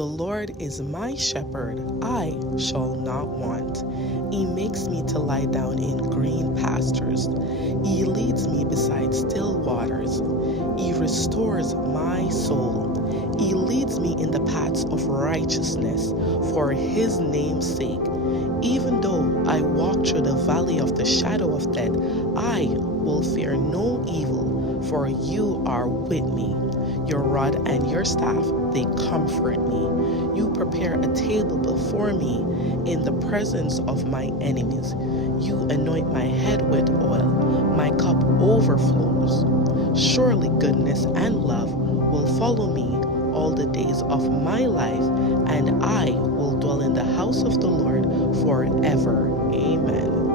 The Lord is my shepherd, I shall not want. He makes me to lie down in green pastures. He leads me beside still waters. He restores my soul. He leads me in the paths of righteousness for his name's sake. Even though I walk through the valley of the shadow of death, I will fear no evil, for you are with me. Your rod and your staff, they comfort me. You prepare a table before me in the presence of my enemies. You anoint my head with oil. My cup overflows. Surely goodness and love will follow me all the days of my life, and I will dwell in the house of the Lord forever. Amen.